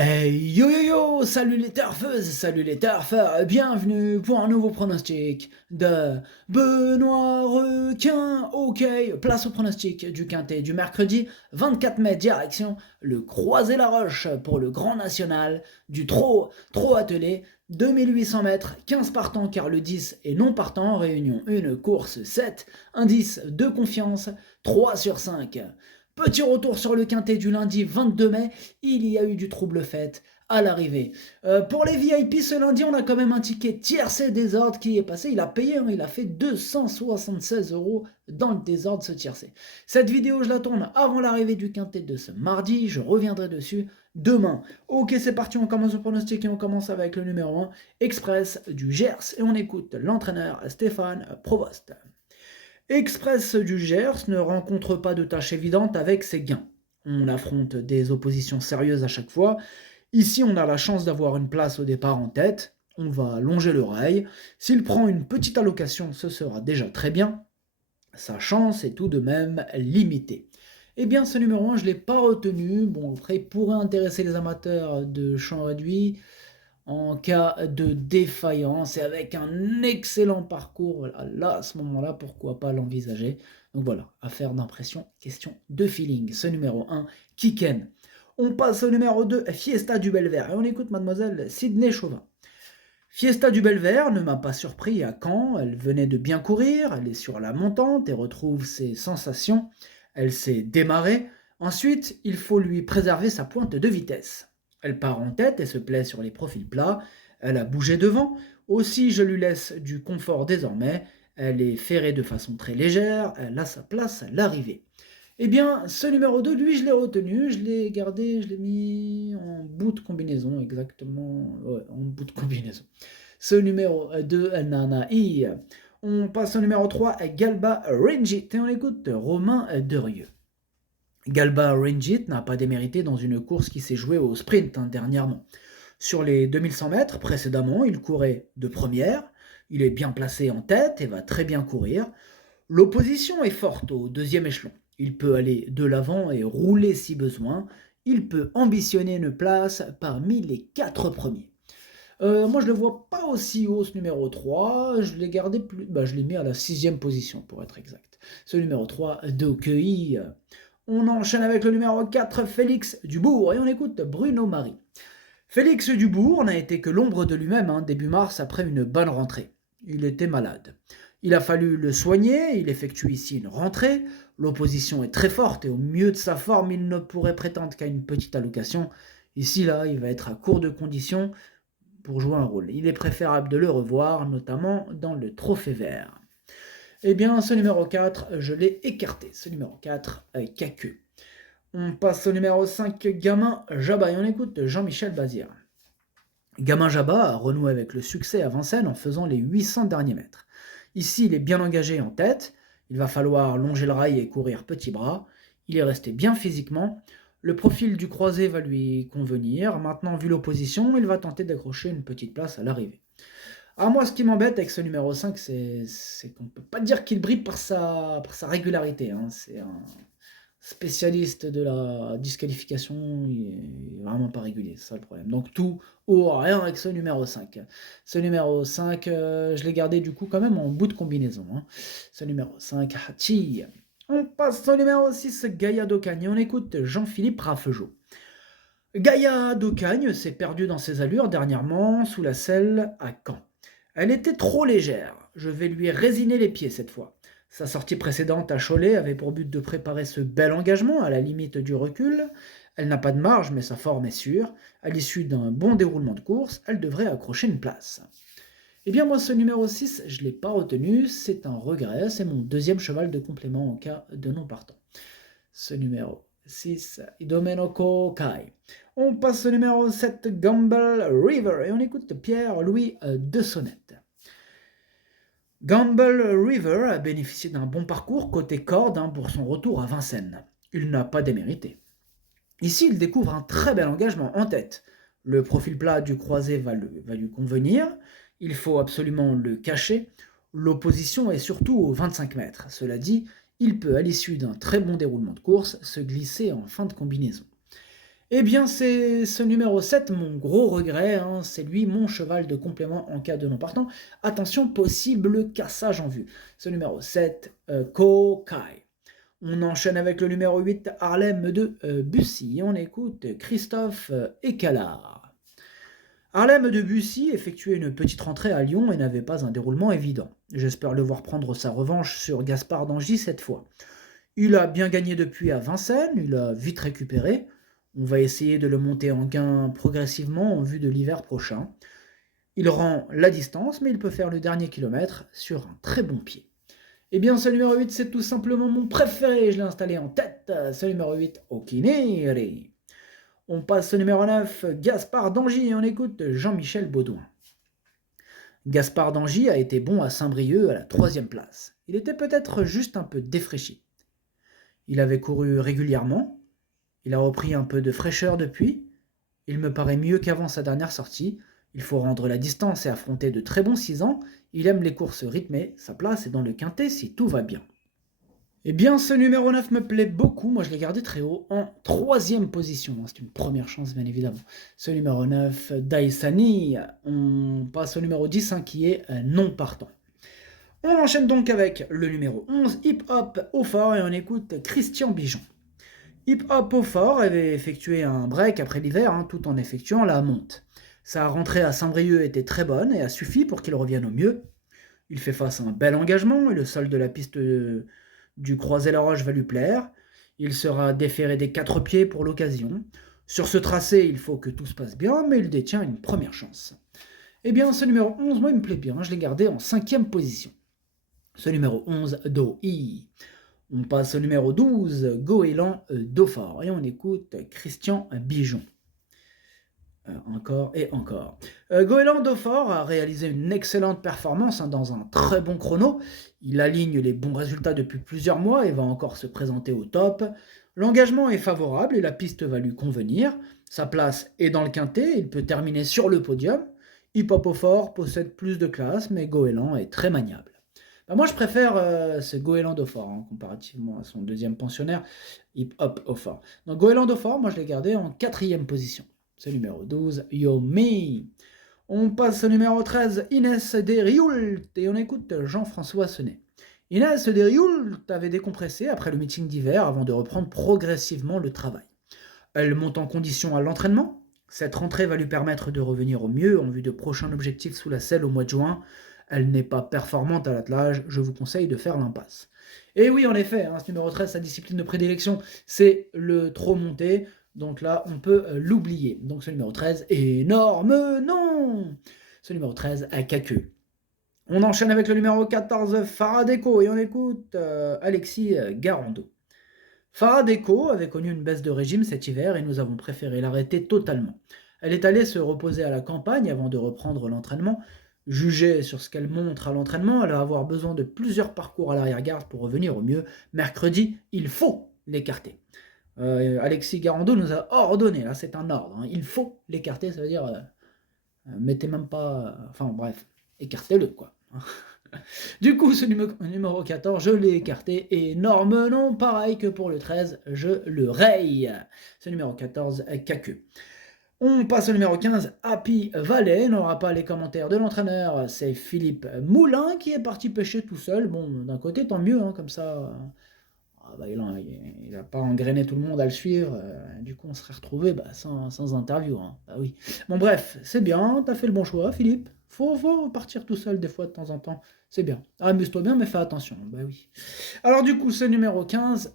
Yo yo yo, salut les turfeuses, salut les turfeurs, bienvenue pour un nouveau pronostic de Benoît Requin. Ok, place au pronostic du quintet du mercredi 24 mai, direction le Croisé-la-Roche pour le Grand National du trop attelé, 2800 mètres, 15 partants car le 10 est non partant, réunion une course 7, indice de confiance 3 sur 5. Petit retour sur le quintet du lundi 22 mai, il y a eu du trouble fête à l'arrivée. Pour les VIP, ce lundi, on a quand même un ticket tiercé désordre qui est passé. Il a payé, hein, il a fait 276 euros dans le désordre, ce tiercé. Cette vidéo, je la tourne avant l'arrivée du quintet de ce mardi. Je reviendrai dessus demain. Ok, c'est parti, on commence le pronostic et on commence avec le numéro 1, Express du Gers. Et on écoute l'entraîneur Stéphane Provost. Express du Gers ne rencontre pas de tâche évidente avec ses gains. On affronte des oppositions sérieuses à chaque fois. Ici, on a la chance d'avoir une place au départ en tête. On va longer le rail. S'il prend une petite allocation, ce sera déjà très bien. Sa chance est tout de même limitée. Eh bien, ce numéro 1, je ne l'ai pas retenu. Bon, après, il pourrait intéresser les amateurs de champ réduit en cas de défaillance et avec un excellent parcours, voilà, là, à ce moment-là, pourquoi pas l'envisager. Donc voilà, affaire d'impression, question de feeling. Ce numéro 1, Kiken. On passe au numéro 2, Fiesta du Belvert. Et on écoute mademoiselle Sydney Chauvin. Fiesta du Belvert ne m'a pas surpris à Caen, elle venait de bien courir, elle est sur la montante et retrouve ses sensations, elle s'est démarrée, ensuite il faut lui préserver sa pointe de vitesse. Elle part en tête et se plaît sur les profils plats, elle a bougé devant, aussi je lui laisse du confort désormais, elle est ferrée de façon très légère, elle a sa place à l'arrivée. Eh bien, ce numéro 2, lui, je l'ai retenu, je l'ai gardé, je l'ai mis en bout de combinaison, exactement, ouais, en bout de combinaison. Ce numéro 2, Nanaï. On passe au numéro 3, Galba Ringit, et on écoute Romain Derieux. Galba Ringit n'a pas démérité dans une course qui s'est jouée au sprint dernièrement. Sur les 2100 mètres, précédemment, il courait de première, il est bien placé en tête et va très bien courir. L'opposition est forte au deuxième échelon. Il peut aller de l'avant et rouler si besoin. Il peut ambitionner une place parmi les 4 premiers. Moi, je ne le vois pas aussi haut, ce numéro 3. Je l'ai gardé plus. Je l'ai mis à la 6e position, pour être exact. Ce numéro 3 de QI. On enchaîne avec le numéro 4, Félix Dubourg. Et on écoute Bruno Marie. Félix Dubourg n'a été que l'ombre de lui-même début mars après une bonne rentrée. Il était malade. Il a fallu le soigner, il effectue ici une rentrée, l'opposition est très forte et au mieux de sa forme, il ne pourrait prétendre qu'à une petite allocation. Ici, là, il va être à court de conditions pour jouer un rôle. Il est préférable de le revoir, notamment dans le trophée vert. Eh bien, ce numéro 4, je l'ai écarté. Ce numéro 4, Kaku. On passe au numéro 5, Gamin Jabba, et on écoute Jean-Michel Bazir. Gamin Jabba a renoué avec le succès à Vincennes en faisant les 800 derniers mètres. Ici, il est bien engagé en tête, il va falloir longer le rail et courir petit bras, il est resté bien physiquement, le profil du croisé va lui convenir, maintenant vu l'opposition, il va tenter d'accrocher une petite place à l'arrivée. Moi, ce qui m'embête avec ce numéro 5, c'est qu'on ne peut pas dire qu'il brille par sa régularité. C'est un spécialiste de la disqualification, il est vraiment pas régulier, c'est ça le problème. Donc tout ou rien avec ce numéro 5. Ce numéro 5, je l'ai gardé du coup quand même en bout de combinaison. Ce numéro 5, Hachi. On passe au numéro 6, Gaïa d'Ocagne, et on écoute Jean-Philippe Raffegeot. Gaïa d'Ocagne s'est perdue dans ses allures dernièrement sous la selle à Caen. Elle était trop légère, je vais lui résiner les pieds cette fois. Sa sortie précédente à Cholet avait pour but de préparer ce bel engagement à la limite du recul. Elle n'a pas de marge, mais sa forme est sûre. À l'issue d'un bon déroulement de course, elle devrait accrocher une place. Eh bien moi, ce numéro 6, je ne l'ai pas retenu, c'est un regret, c'est mon deuxième cheval de complément en cas de non partant. Ce numéro 6, Domenico Kai. On passe au numéro 7, Gamble River, et on écoute Pierre-Louis de Sonnette. Gamble River a bénéficié d'un bon parcours côté corde pour son retour à Vincennes. Il n'a pas démérité. Ici, il découvre un très bel engagement en tête. Le profil plat du croisé va lui convenir. Il faut absolument le cacher. L'opposition est surtout aux 25 mètres. Cela dit, il peut, à l'issue d'un très bon déroulement de course, se glisser en fin de combinaison. Eh bien, c'est ce numéro 7, mon gros regret, hein, c'est lui mon cheval de complément en cas de non partant. Attention, possible cassage en vue. Ce numéro 7, Kokai. On enchaîne avec le numéro 8, Harlem de Bussy. On écoute Christophe Écalard. Harlem de Bussy effectuait une petite rentrée à Lyon et n'avait pas un déroulement évident. J'espère le voir prendre sa revanche sur Gaspard d'Angy cette fois. Il a bien gagné depuis à Vincennes, il a vite récupéré. On va essayer de le monter en gain progressivement en vue de l'hiver prochain. Il rend la distance, mais il peut faire le dernier kilomètre sur un très bon pied. Eh bien, ce numéro 8, c'est tout simplement mon préféré. Je l'ai installé en tête. Ce numéro 8, Okinere. On passe au numéro 9, Gaspard d'Angy, et on écoute Jean-Michel Baudouin. Gaspard d'Angy a été bon à Saint-Brieuc à la 3e place. Il était peut-être juste un peu défraîchi. Il avait couru régulièrement. Il a repris un peu de fraîcheur depuis. Il me paraît mieux qu'avant sa dernière sortie. Il faut rendre la distance et affronter de très bons 6 ans. Il aime les courses rythmées. Sa place est dans le quintet si tout va bien. Eh bien, ce numéro 9 me plaît beaucoup. Moi, je l'ai gardé très haut en 3e position. C'est une première chance, bien évidemment. Ce numéro 9, Daisani. On passe au numéro 10, qui est non partant. On enchaîne donc avec le numéro 11, Hip Hop au fort, et on écoute Christian Bijon. Hip Hop au fort avait effectué un break après l'hiver, tout en effectuant la monte. Sa rentrée à Saint-Brieuc était très bonne et a suffi pour qu'il revienne au mieux. Il fait face à un bel engagement et le sol de la piste du Croisé-la-Roche va lui plaire. Il sera déféré des 4 pieds pour l'occasion. Sur ce tracé, il faut que tout se passe bien, mais il détient une première chance. Eh bien, ce numéro 11, moi, il me plaît bien. Je l'ai gardé en 5e position. Ce numéro 11, Do-I. On passe au numéro 12, Goéland Dauphin. Et on écoute Christian Bijon. Encore et encore. Goéland Dauphin a réalisé une excellente performance dans un très bon chrono. Il aligne les bons résultats depuis plusieurs mois et va encore se présenter au top. L'engagement est favorable et la piste va lui convenir. Sa place est dans le quintet, il peut terminer sur le podium. Hip Hop au fort possède plus de classe, mais Goéland est très maniable. Moi, je préfère ce Goéland au fort, comparativement à son deuxième pensionnaire, Hip Hop au fort. Donc Goéland au fort, moi je l'ai gardé en 4e position. C'est numéro 12, Yo Me. On passe au numéro 13, Inès Desrioult, et on écoute Jean-François Senet. Inès Desrioult avait décompressé après le meeting d'hiver avant de reprendre progressivement le travail. Elle monte en condition à l'entraînement. Cette rentrée va lui permettre de revenir au mieux en vue de prochains objectifs sous la selle au mois de juin. Elle n'est pas performante à l'attelage, je vous conseille de faire l'impasse. Et oui, en effet, ce numéro 13, sa discipline de prédilection, c'est le trop monté. Donc là, on peut l'oublier. Donc ce numéro 13, énorme non. Ce numéro 13, à Caqueux. On enchaîne avec le numéro 14, Faradeco, et on écoute Alexis Garando. Faradeco avait connu une baisse de régime cet hiver et nous avons préféré l'arrêter totalement. Elle est allée se reposer à la campagne avant de reprendre l'entraînement. Jugée sur ce qu'elle montre à l'entraînement, elle va avoir besoin de plusieurs parcours à l'arrière-garde pour revenir au mieux. Mercredi, il faut l'écarter. Alexis Garando nous a ordonné, là c'est un ordre, il faut l'écarter, ça veut dire mettez même pas, enfin bref, écartez-le quoi. Du coup, ce numéro 14, je l'ai écarté, énorme non, pareil que pour le 13, je le raye. Ce numéro 14, Caqueux. On passe au numéro 15, Happy Valley. On n'aura pas les commentaires de l'entraîneur, c'est Philippe Moulin qui est parti pêcher tout seul. Bon, d'un côté, tant mieux, comme ça, il n'a pas engrainé tout le monde à le suivre. Du coup, on serait retrouvé sans interview. Bah oui. Bon, bref, c'est bien, t'as fait le bon choix, Philippe. Faut partir tout seul des fois de temps en temps. C'est bien. Amuse-toi bien, mais fais attention. Bah oui. Alors du coup, ce numéro 15,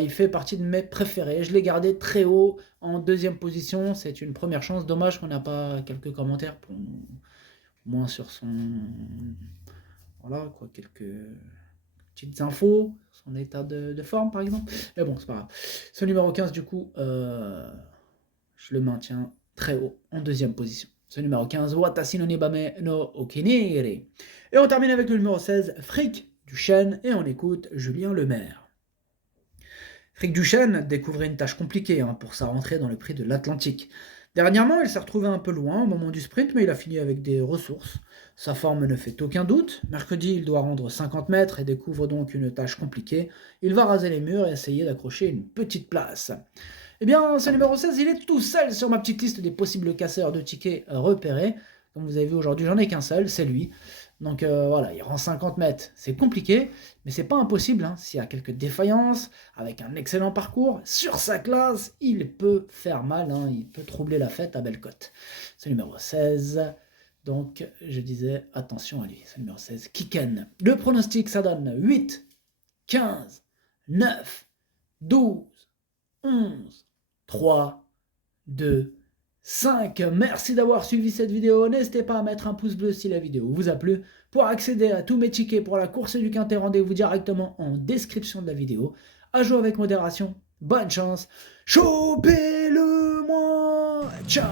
il fait partie de mes préférés. Je l'ai gardé très haut en 2e position. C'est une première chance. Dommage qu'on n'a pas quelques commentaires pour moins sur son... Voilà, quoi, quelques petites infos, son état de forme par exemple. Mais bon, c'est pas grave. Ce numéro 15, du coup, je le maintiens très haut en 2e position. Ce numéro 15, Watashi no Nibame no Okinere. Et on termine avec le numéro 16, Frick Duchesne, et on écoute Julien Lemaire. Frick Duchesne découvrait une tâche compliquée pour sa rentrée dans le prix de l'Atlantique. Dernièrement, il s'est retrouvé un peu loin au moment du sprint, mais il a fini avec des ressources. Sa forme ne fait aucun doute. Mercredi, il doit rendre 50 mètres et découvre donc une tâche compliquée. Il va raser les murs et essayer d'accrocher une petite place. Eh bien, ce numéro 16, il est tout seul sur ma petite liste des possibles casseurs de tickets repérés. Comme vous avez vu aujourd'hui, j'en ai qu'un seul, c'est lui. Donc voilà, il rend 50 mètres. C'est compliqué, mais c'est pas impossible. Hein. S'il y a quelques défaillances, avec un excellent parcours, sur sa classe, il peut faire mal. Hein. Il peut troubler la fête à Bellecote. C'est le numéro 16. Donc je disais attention à lui. C'est le numéro 16, Kiken. Le pronostic, ça donne 8, 15, 9, 12, 11, 3, 2, 5. Merci d'avoir suivi cette vidéo. N'hésitez pas à mettre un pouce bleu si la vidéo vous a plu. Pour accéder à tous mes tickets pour la course du Quintet, rendez-vous directement en description de la vidéo. À jouer avec modération. Bonne chance. Chopez-le-moi. Ciao.